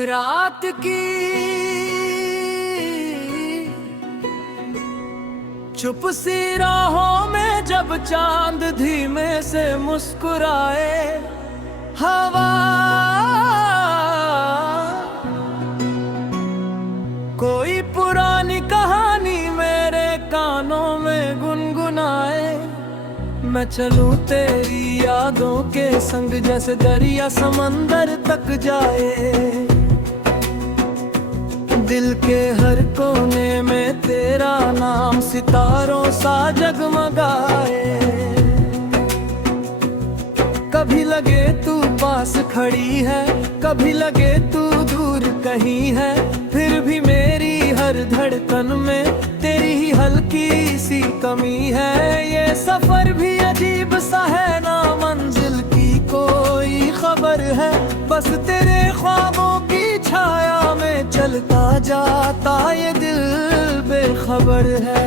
रात की चुप सी राहों में जब चांद धीमे से मुस्कुराए, हवा कोई पुरानी कहानी मेरे कानों में गुनगुनाए। मैं चलूं तेरी यादों के संग जैसे दरिया समंदर तक जाए। दिल के हर कोने में तेरा नाम सितारों सा जगमगाए। कभी लगे तू पास खड़ी है, कभी लगे तू दूर कहीं है, फिर भी मेरी हर धड़कन में तेरी ही हल्की सी कमी है। ये सफर भी अजीब सा है, ना मंजिल की कोई खबर है, बस तेरे ख्वाबों की छाया में चलता जाता ये दिल बेखबर है।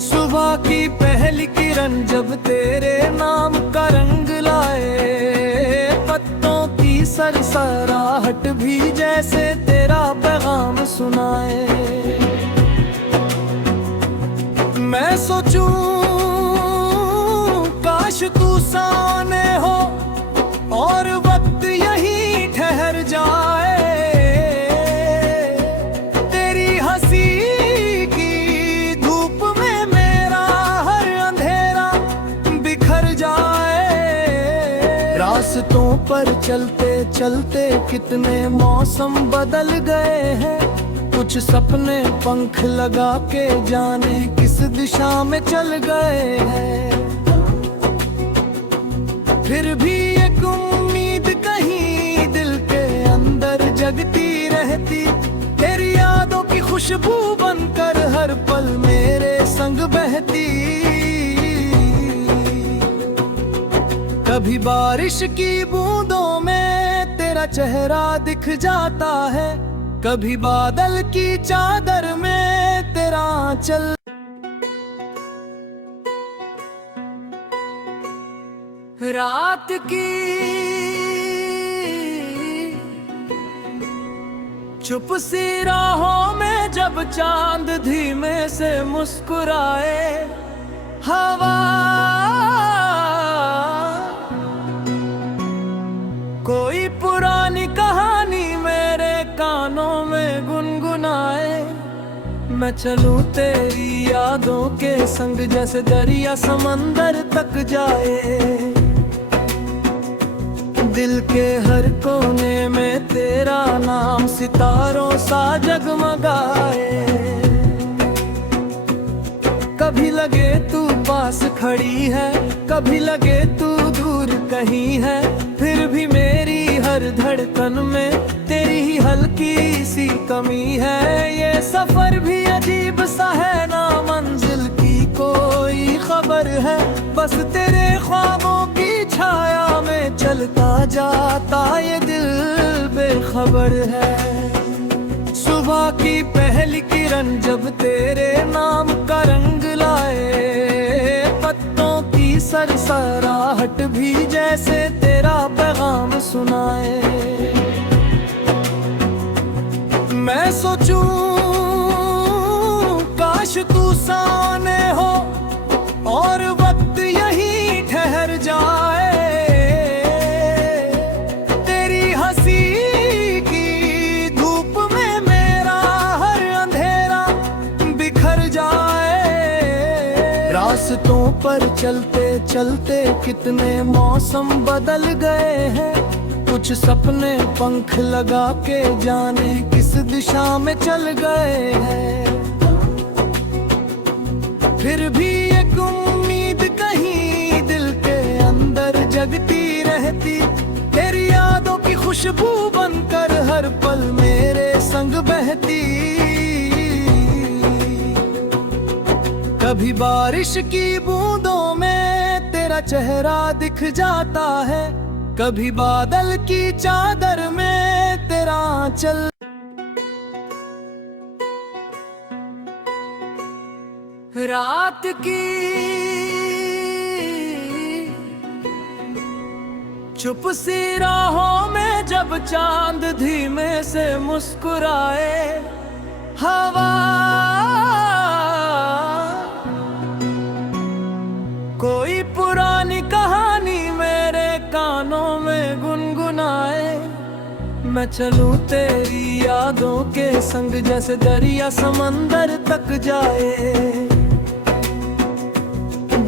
सुबह की पहली किरण जब तेरे नाम का रंग लाए, पत्तों की सरसराहट भी जैसे तेरा पैगाम सुनाए। मैं सोचूं काश तू सामने हो और वक्त यही ठहर जाए। तेरी हंसी की धूप में मेरा हर अंधेरा बिखर जाए। रास्तों पर चलते चलते कितने मौसम बदल गए हैं, कुछ सपने पंख लगा के जाने किस दिशा में चल गए हैं। फिर भी एक उम्मीद कहीं दिल के अंदर जगती रहती, तेरी यादों की खुशबू बनकर हर पल मेरे संग बहती। कभी बारिश की बूंदों में तेरा चेहरा दिख जाता है, कभी बादल की चादर में तेरा आंचल। रात की चुप सी राहों में जब चांद धीमे से मुस्कुराए, हवा कोई पुरानी कहानी मेरे कानों में गुनगुनाए। मैं चलूं तेरी यादों के संग जैसे दरिया समंदर तक जाए। दिल के हर कोने में तेरा नाम सितारों सा जगमगाए। कभी लगे तू पास खड़ी है, कभी लगे तू दूर कहीं है, फिर भी मेरी हर धड़कन में तेरी ही हल्की सी कमी है। ये सफर भी अजीब सा है, ना मंजिल की कोई खबर है, बस तेरे ख्वाबों की छाया में चलता जाता ये दिल बेखबर है। सुबह की पहली किरण जब तेरे नाम का रंग लाए, पत्तों की सरसराहट भी जैसे तेरा पैगाम सुनाए। मैं सोचूं काश तू सामने हो और वक्त यही ठहर जाए। तेरी हंसी की धूप में मेरा हर अंधेरा बिखर जाए। रास्तों पर चलते चलते कितने मौसम बदल गए हैं, कुछ सपने पंख लगा के जाने किस दिशा में चल गए हैं। फिर भी एक उम्मीद कहीं दिल के अंदर जगती रहती, तेरी यादों की खुशबू बनकर हर पल मेरे संग बहती। कभी बारिश की बूंदों में तेरा चेहरा दिख जाता है, कभी बादल की चादर में तेरा आंचल। रात की चुप सी राहों में जब चांद धीमे से मुस्कुराए, हवा कोई पुरानी कहानी मेरे कानों में गुनगुनाए। मैं चलूं तेरी यादों के संग जैसे दरिया समंदर तक जाए।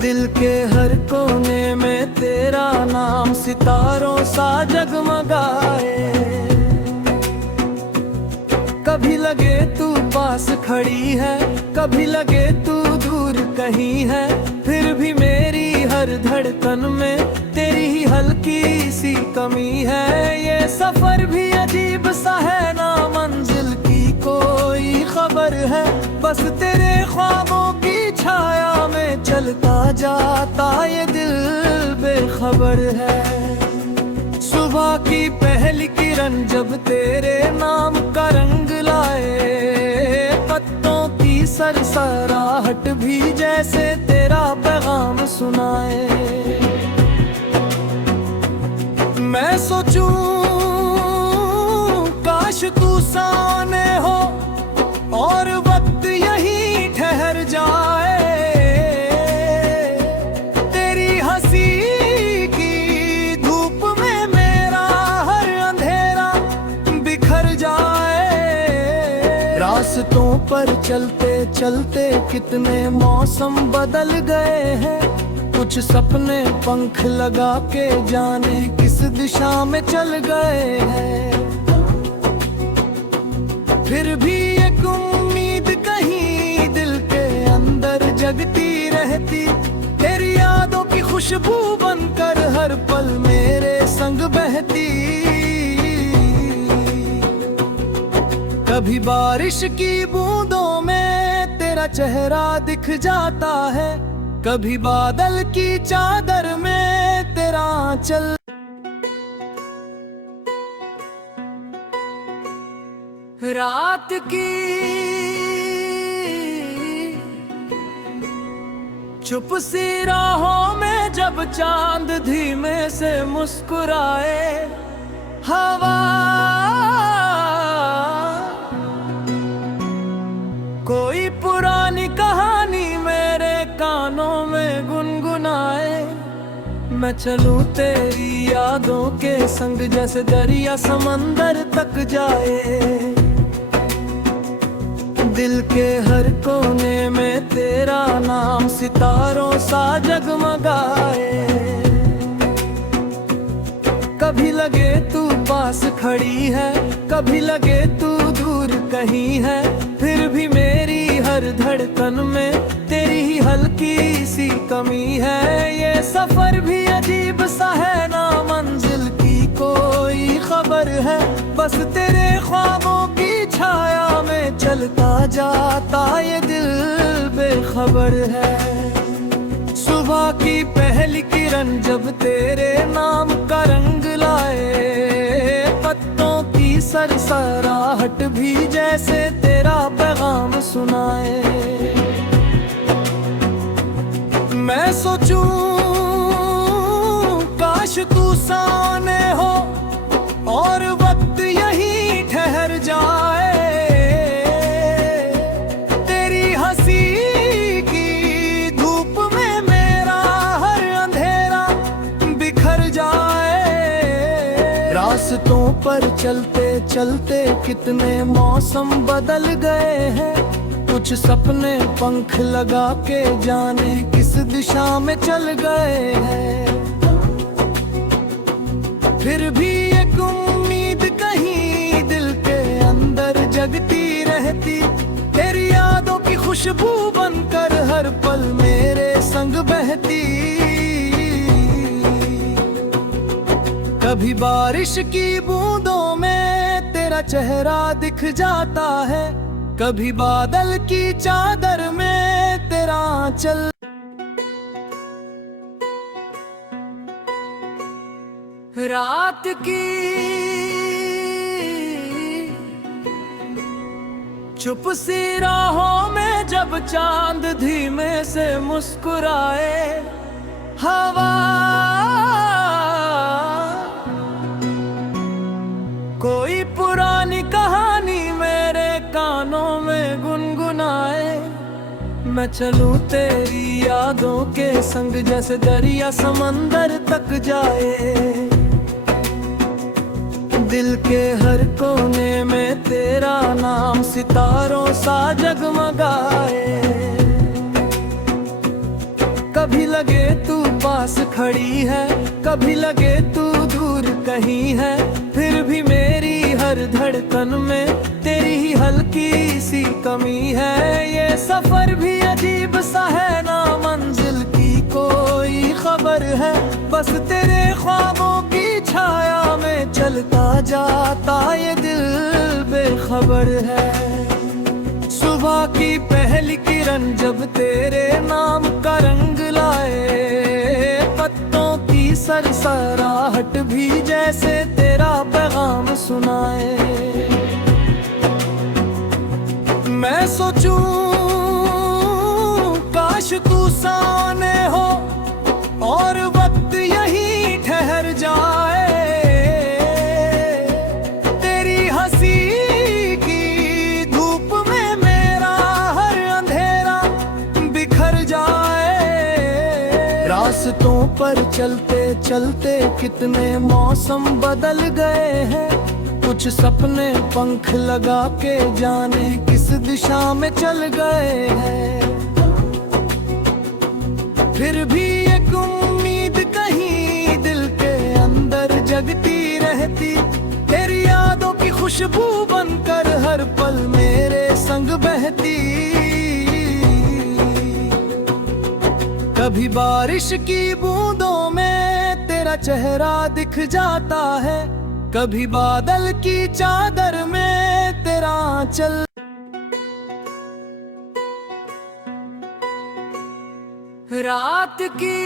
दिल के हर कोने में तेरा नाम सितारों सा जगमगाए। कभी लगे तू पास खड़ी है, कभी लगे तू दूर कहीं है, फिर भी मेरी हर धड़कन में तेरी ही हल्की सी कमी है। ये सफर भी अजीब सा है, ना मंजिल की कोई खबर है, बस तेरे ख्वाबों की छाया में चलता जाता ये दिल बेखबर है। सुबह की पहली किरण जब तेरे नाम का रंग लाए, पत्तों की सरसराहट भी जैसे तेरा पैगाम सुनाए। मैं सोचूं काश तू सामने हो और वक्त यहीं ठहर जाए। तेरी हंसी की धूप में मेरा हर अंधेरा बिखर जाए। रास्तों पर चलते चलते कितने मौसम बदल गए हैं, कुछ सपने पंख लगा के जाने किस दिशा में चल गए हैं। फिर भी एक उम्मीद कहीं दिल के अंदर जगती रहती, तेरी यादों की खुशबू बनकर हर पल मेरे संग बहती। कभी बारिश की बूंदों में तेरा चेहरा दिख जाता है, कभी बादल की चादर में तेरा आंचल। रात की चुप सी राहों में जब चांद धीमे से मुस्कुराए, हवा कोई पुरानी कहानी मेरे कानों में गुनगुनाए। मैं चलूं तेरी यादों के संग जैसे दरिया समंदर तक जाए। दिल के हर कोने में तेरा नाम सितारों सा जगमगाए। कभी लगे तू पास खड़ी है, कभी लगे तू दूर कहीं है, फिर भी मेरी हर धड़कन में तेरी ही हल्की सी कमी है। ये सफर भी अजीब सा है, ना मंजिल की कोई खबर है, बस तेरे ख्वाबों की छाया में चलता जाता ये दिल बेखबर है। सुबह की पहली किरण जब तेरे नाम का रंग लाए, पत्तों की सरसराहट भी जैसे तेरा पैगाम सुनाए। मैं सोचूं काश तू सामने हो और वक्त यहीं ठहर जाए। तेरी हंसी की धूप में मेरा हर अंधेरा बिखर जाए। रास्तों पर चलते चलते कितने मौसम बदल गए हैं, कुछ सपने पंख लगा के जाने किस दिशा में चल गए हैं। फिर भी एक उम्मीद कहीं दिल के अंदर जगती रहती, तेरी यादों की खुशबू बनकर हर पल मेरे संग बहती। कभी बारिश की बूंदों में तेरा चेहरा दिख जाता है, कभी बादल की चादर में तेरा आंचल। रात की चुप सी राहों में जब चांद धीमे से मुस्कुराए, हवा मैं चलूं तेरी यादों के संग जैसे दरिया समंदर तक जाए। दिल के हर कोने में तेरा नाम सितारों सा जगमगाए। कभी लगे तू पास खड़ी है, कभी लगे तू दूर कहीं है, फिर भी मेरी हर धड़कन में तेरी ही हल्की सी कमी है। ये सफर भी अजीब सा है, ना मंजिल की कोई खबर है, बस तेरे ख्वाबों की छाया में चलता जाता ये दिल बेखबर है। सुबह की पहली किरण जब तेरे नाम का रंग लाए, पत्तों की सरसराहट भी जैसे तेरा पैगाम सुनाए। मैं सोचूं काश तू सामने हो और वक्त यहीं ठहर जाए। तेरी हंसी की धूप में मेरा हर अंधेरा बिखर जाए। रास्तों पर चलते चलते कितने मौसम बदल गए हैं, कुछ सपने पंख लगा के जाने किस दिशा में चल गए हैं। फिर भी एक उम्मीद कहीं दिल के अंदर जगती रहती, तेरी यादों की खुशबू बनकर हर पल मेरे संग बहती। कभी बारिश की बूंदों में तेरा चेहरा दिख जाता है, कभी बादल की चादर में तेरा आंचल। रात की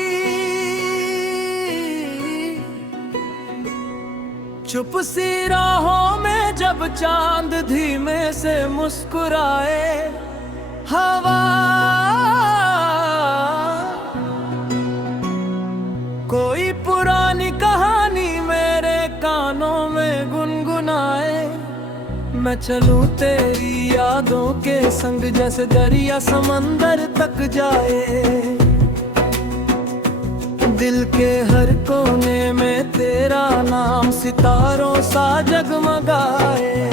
चुप सी राहों में जब चांद धीमे से मुस्कुराए, हवा कोई पुरानी कहानी मेरे कानों में गुनगुनाए। मैं चलूं तेरी यादों के संग जैसे दरिया समंदर तक जाए। दिल के हर कोने में तेरा नाम सितारों सा जगमगाए।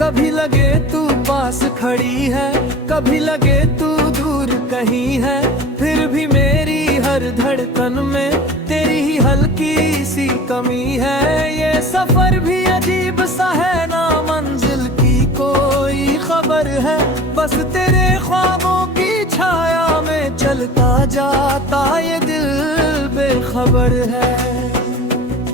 कभी लगे तू पास खड़ी है, कभी लगे तू दूर कहीं है, फिर भी मेरी हर धड़कन में तेरी ही हल्की सी कमी है। ये सफर भी अजीब सा है, ना मंजिल की कोई खबर है, बस तेरे ख्वाबों की छाया में चलता जाता ये दिल बेखबर है।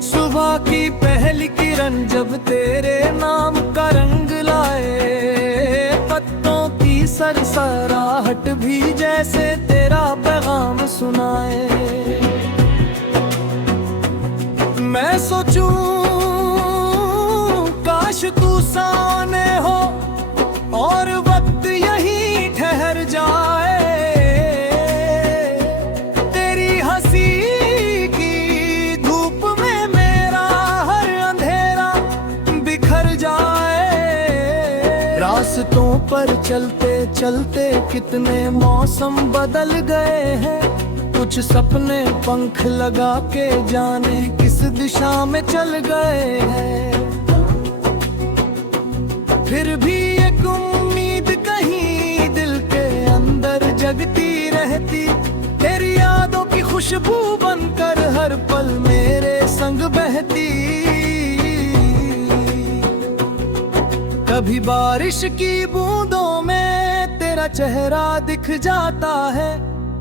सुबह की पहली किरण जब तेरे नाम का रंग लाए, पत्तों की सरसराहट भी जैसे तेरा पैगाम सुनाए। मैं सोचूं काश तू सामने हो और वक्त यहीं ठहर जाए। तेरी हंसी की धूप में मेरा हर अंधेरा बिखर जाए। रास्तों पर चलते चलते कितने मौसम बदल गए हैं, कुछ सपने पंख लगा के जाने किस दिशा में चल गए हैं। फिर भी एक उम्मीद कहीं दिल के अंदर जगती रहती, तेरी यादों की खुशबू बनकर हर पल मेरे संग बहती। कभी बारिश की बूंदों में तेरा चेहरा दिख जाता है,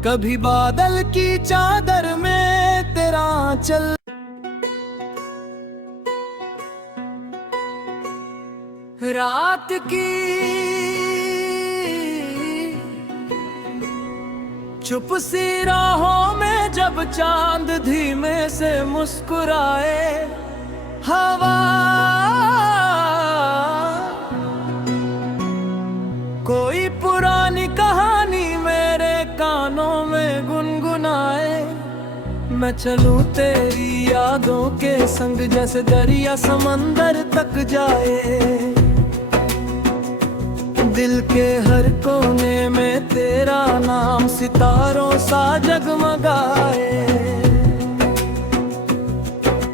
कभी बादल की चादर में तेरा आंचल। रात की चुप सी राहों में जब चांद धीमे से मुस्कुराए, हवा कोई पुरानी कहानी मेरे कानों में गुनगुनाए। मैं चलूं तेरी यादों के संग जैसे दरिया समंदर तक जाए। दिल के हर कोने में तेरा नाम सितारों सा जगमगाए।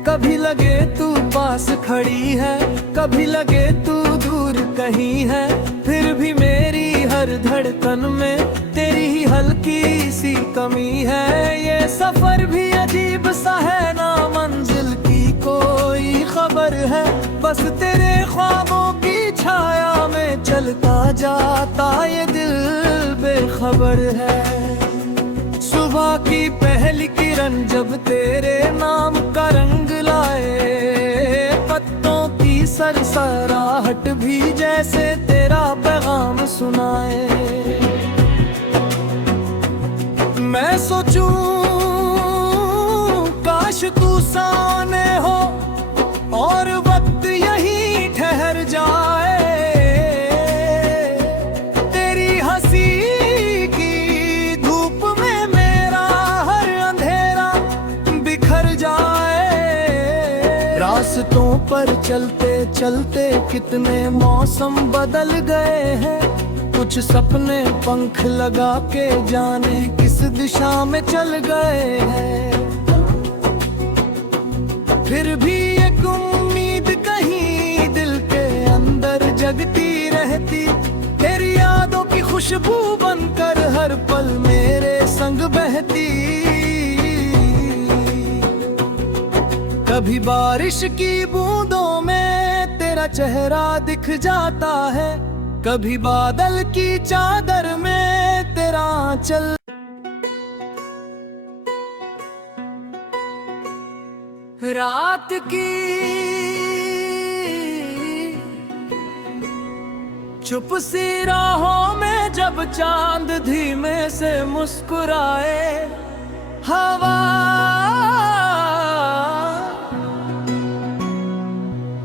कभी लगे तू पास खड़ी है, कभी लगे तू दूर कहीं है, फिर भी मेरी हर धड़कन में तेरी ही हल्की सी कमी है। ये सफर भी अजीब सा है, ना मंजिल की कोई खबर है, बस तेरे ख्वाबों की छाया में चलता जाता ये दिल बेखबर है। सुबह की पहली किरण जब तेरे नाम का रंग लाए, पत्तों की सरसराहट भी जैसे तेरा पैगाम सुनाए। मैं सोचूं काश तू सामने हो और वक्त यहीं ठहर जाए, तेरी हंसी की धूप में मेरा हर अंधेरा बिखर जाए। रास्तों पर चलते चलते कितने मौसम बदल गए हैं, कुछ सपने पंख लगा के जाने किस दिशा में चल गए हैं। फिर भी एक उम्मीद कहीं दिल के अंदर जगती रहती, तेरी यादों की खुशबू बनकर हर पल मेरे संग बहती। कभी बारिश की बूंदों में तेरा चेहरा दिख जाता है, कभी बादल की चादर में तेरा आंचल। रात की चुप सी राहों में जब चांद धीमे से मुस्कुराए, हवा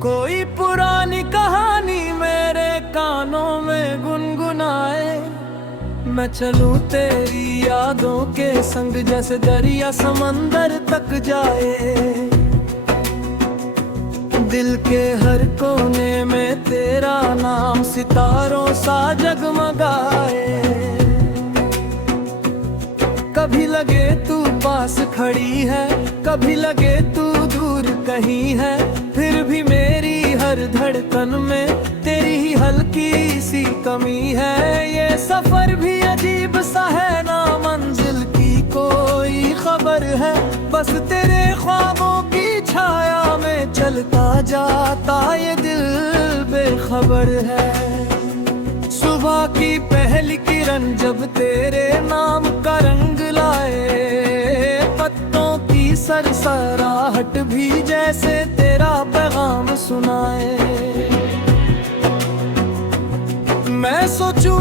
कोई पुरानी कहानी मेरे कानों में गुनगुनाए। मैं चलूं तेरी यादों के संग जैसे दरिया समंदर तक जाए। दिल के हर कोने में तेरा नाम सितारों सा जगमगाए। कभी लगे तू पास खड़ी है, कभी लगे तू दूर कहीं है, फिर भी मेरी हर धड़कन में तेरी ही हल्की सी कमी है। ये सफर भी अजीब सा है, ना मंजिल की कोई खबर है, बस तेरे ख्वाबों की छाया में चलता जाता ये दिल बेखबर है। सुबह की पहली किरण जब तेरे नाम का रंग लाए, पत्तों की सरसराहट भी जैसे तेरा पैगाम सुनाए। मैं सोचूं